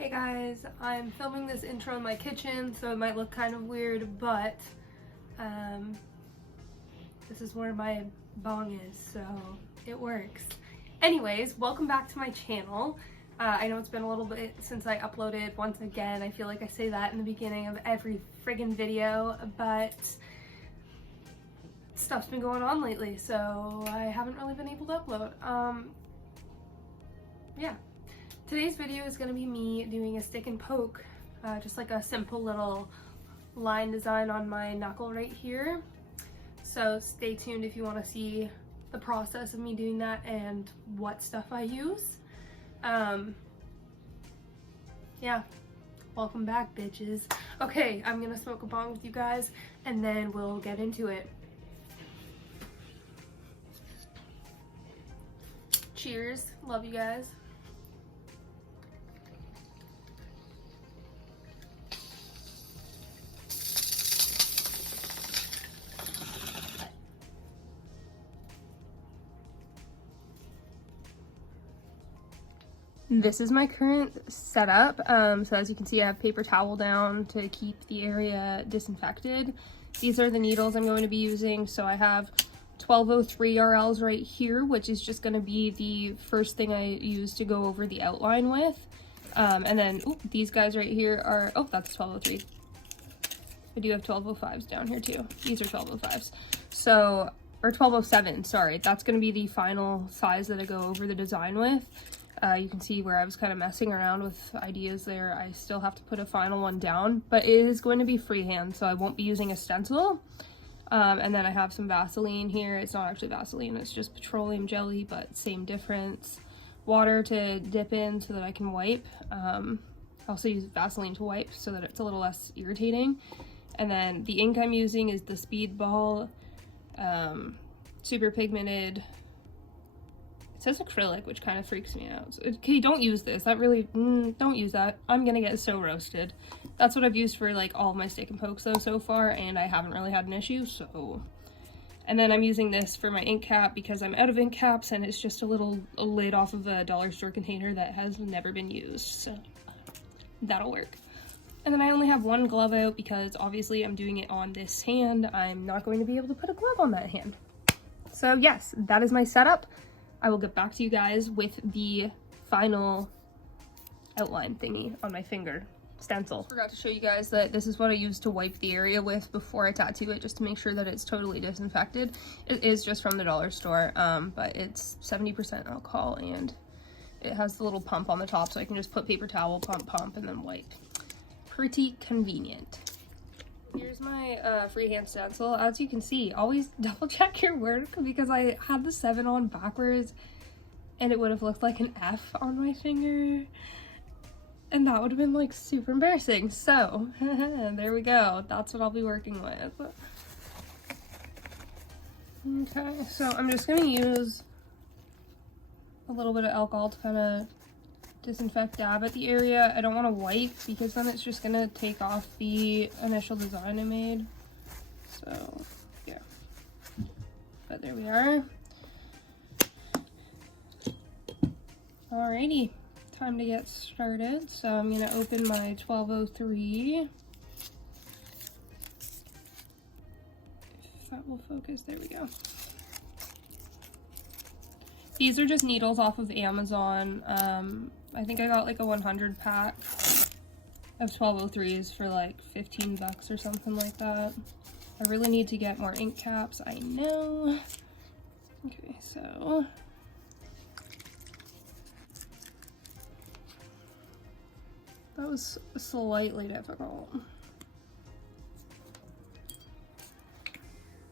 Hey guys, I'm filming this intro in my kitchen, so it might look kind of weird, but this is where my bong is, so it works. Anyways, welcome back to my channel. I know it's been a little bit since I uploaded once again. I feel like I say that in the beginning of every friggin' video, but stuff's been going on lately, so I haven't really been able to upload. Yeah. Today's video is going to be me doing a stick and poke, just like a simple little line design on my knuckle right here. So stay tuned if you want to see the process of me doing that and what stuff I use. Yeah, welcome back, bitches. Okay, I'm gonna smoke a bong with you guys and then we'll get into it. Cheers, love you guys. This is my current setup. So as you can see, I have paper towel down to keep the area disinfected. These are the needles I'm going to be using. So I have 1203 RLs right here, which is just going to be the first thing I use to go over the outline with. And then these guys right here are, that's 1203. I do have 1205s down here too. These are 1205s. So, or 1207, sorry. That's going to be the final size that I go over the design with. You can see where I was kind of messing around with ideas there. I still have to put a final one down, but it is going to be freehand, so I won't be using a stencil. And then I have some Vaseline here. It's not actually Vaseline, it's just petroleum jelly, but same difference. Water to dip in so that I can wipe. I also use Vaseline to wipe so that it's a little less irritating. And then the ink I'm using is the Speedball super pigmented. It says acrylic, which kind of freaks me out. So, okay, don't use this. That really, don't use that. I'm gonna get so roasted. That's what I've used for like all of my stick and pokes though so far, and I haven't really had an issue, so. And then I'm using this for my ink cap because I'm out of ink caps and it's just a lid off of a dollar store container that has never been used, so that'll work. And then I only have one glove out because obviously I'm doing it on this hand. I'm not going to be able to put a glove on that hand. So yes, that is my setup. I will get back to you guys with the final outline thingy on my finger stencil. Forgot to show you guys that this is what I use to wipe the area with before I tattoo it, just to make sure that it's totally disinfected. It is just from the dollar store, but it's 70% alcohol and it has the little pump on the top, so I can just put paper towel, pump, and then wipe. Pretty convenient. Here's my freehand stencil. As you can see, always double check your work because I had the 7 on backwards and it would have looked like an F on my finger and that would have been like super embarrassing. So there we go. That's what I'll be working with. Okay, so I'm just gonna use a little bit of alcohol to kind of disinfect, dab at the area. I don't want to wipe because then it's just gonna take off the initial design I made. So yeah, but there we are. Alrighty, time to get started. So I'm gonna open my 1203. If that will focus, there we go. These are just needles off of Amazon. I think I got like a 100 pack of 1203s for like 15 bucks or something like that. I really need to get more ink caps, I know. Okay, so. That was slightly difficult.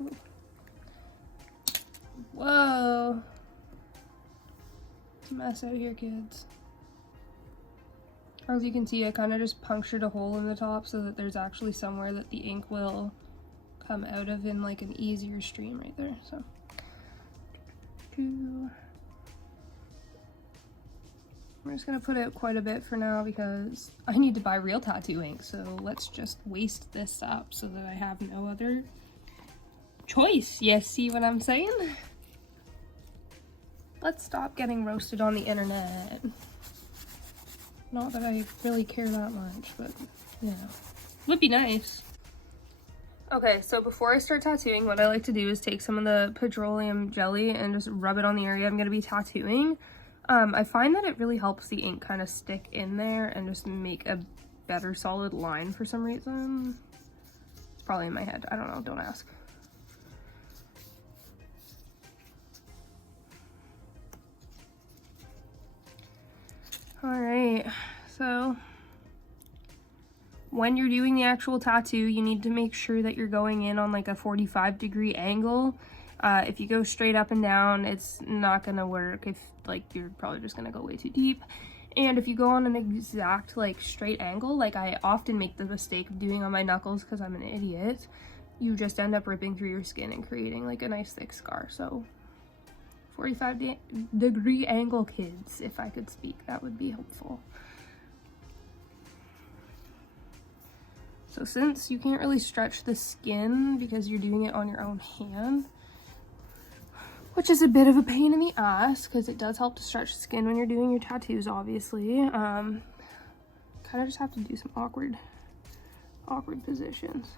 Ooh. Whoa. It's a mess out here, kids. As you can see, I kind of just punctured a hole in the top so that there's actually somewhere that the ink will come out of in like an easier stream right there. So, I'm just gonna put out quite a bit for now because I need to buy real tattoo ink. So let's just waste this up so that I have no other choice. Yes, see what I'm saying? Let's stop getting roasted on the internet. Not that I really care that much, but yeah, would be nice. Okay, so before I start tattooing, what I like to do is take some of the petroleum jelly and just rub it on the area I'm going to be tattooing. I find that it really helps the ink kind of stick in there and just make a better solid line for some reason. It's probably in my head. I don't know. Don't ask. All right, so when you're doing the actual tattoo, you need to make sure that you're going in on like a 45-degree angle. If you go straight up and down, it's not gonna work. If like, you're probably just gonna go way too deep. And if you go on an exact like straight angle, like I often make the mistake of doing on my knuckles because I'm an idiot, you just end up ripping through your skin and creating like a nice thick scar. So 45-degree angle, kids, if I could speak, that would be helpful. So since you can't really stretch the skin because you're doing it on your own hand, which is a bit of a pain in the ass because it does help to stretch the skin when you're doing your tattoos, obviously. Kind of just have to do some awkward positions.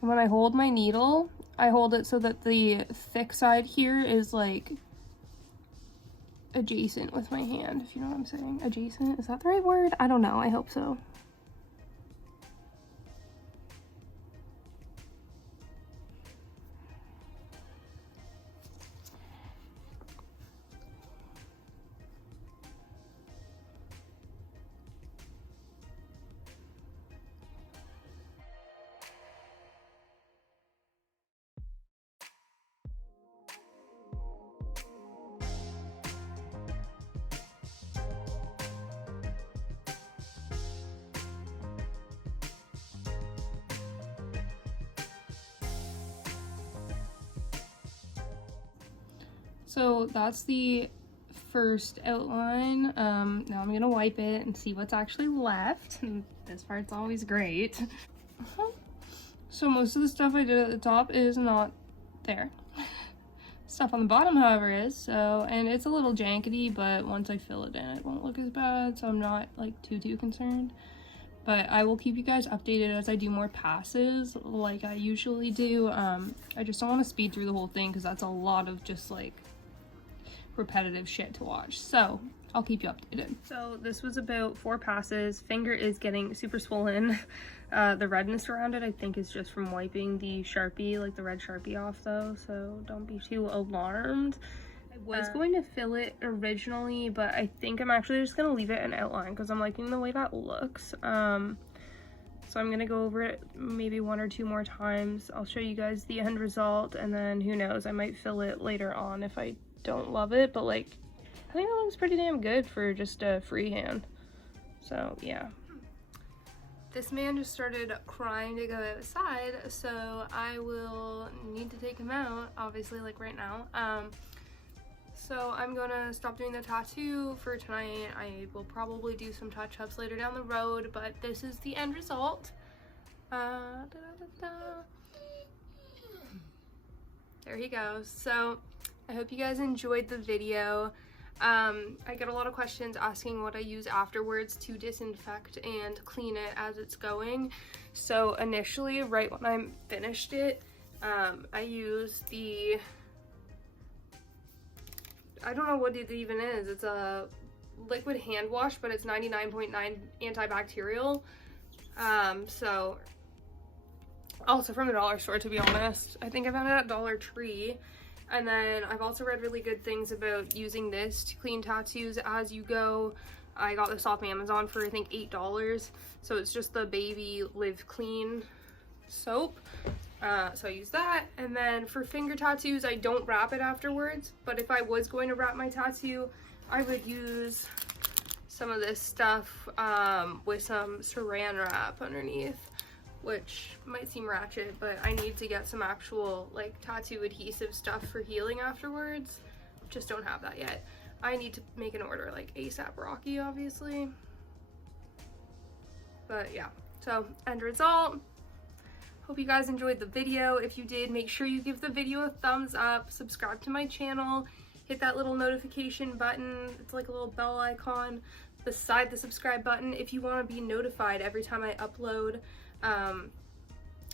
And when I hold my needle, I hold it so that the thick side here is like adjacent with my hand, if you know what I'm saying. Adjacent, is that the right word? I don't know, I hope so. So that's the first outline. Now I'm gonna wipe it and see what's actually left. And this part's always great. So most of the stuff I did at the top is not there. Stuff on the bottom, however, is. So, and it's a little jankety, but once I fill it in, it won't look as bad. So I'm not like too concerned. But I will keep you guys updated as I do more passes like I usually do. I just don't want to speed through the whole thing because that's a lot of just like repetitive shit to watch. So I'll keep you updated. So this was about 4 passes. Finger is getting super swollen. The redness around it I think is just from wiping the Sharpie, like the red Sharpie off though. So don't be too alarmed. I was going to fill it originally, but I think I'm actually just gonna leave it an outline because I'm liking the way that looks. So I'm gonna go over it maybe 1 or 2 more times. I'll show you guys the end result, and then who knows, I might fill it later on if I don't love it, but like I think it looks pretty damn good for just a freehand. So yeah. This man just started crying to go outside, so I will need to take him out, obviously, like right now. So I'm gonna stop doing the tattoo for tonight. I will probably do some touch-ups later down the road, but this is the end result. There he goes. So I hope you guys enjoyed the video. I get a lot of questions asking what I use afterwards to disinfect and clean it as it's going. So initially, right when I finished it, I used the, I don't know what it even is. It's a liquid hand wash, but it's 99.9 antibacterial. So also from the dollar store, to be honest. I think I found it at Dollar Tree. And then I've also read really good things about using this to clean tattoos as you go. I got this off Amazon for I think $8. So it's just the Baby Live Clean soap. So I use that. And then for finger tattoos, I don't wrap it afterwards. But if I was going to wrap my tattoo, I would use some of this stuff with some saran wrap underneath, which might seem ratchet, but I need to get some actual like tattoo adhesive stuff for healing afterwards. Just don't have that yet. I need to make an order like ASAP Rocky, obviously. But yeah, so end result. Hope you guys enjoyed the video. If you did, make sure you give the video a thumbs up, subscribe to my channel, hit that little notification button. It's like a little bell icon beside the subscribe button if you want to be notified every time I upload.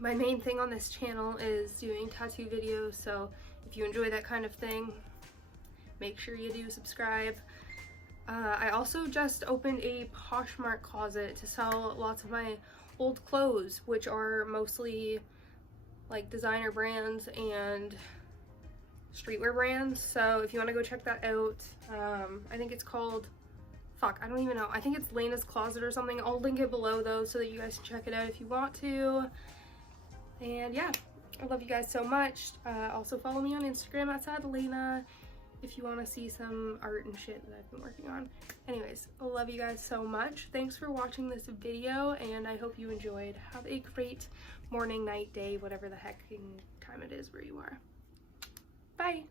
My main thing on this channel is doing tattoo videos, so if you enjoy that kind of thing, make sure you do subscribe. I also just opened a Poshmark closet to sell lots of my old clothes, which are mostly like designer brands and streetwear brands. So if you want to go check that out, I think it's called, I don't even know. I think it's Lena's Closet or something. I'll link it below though so that you guys can check it out if you want to. And yeah, I love you guys so much. Also follow me on Instagram at @SadLena if you want to see some art and shit that I've been working on. Anyways, I love you guys so much. Thanks for watching this video, and I hope you enjoyed. Have a great morning, night, day, whatever the heck time it is where you are. Bye!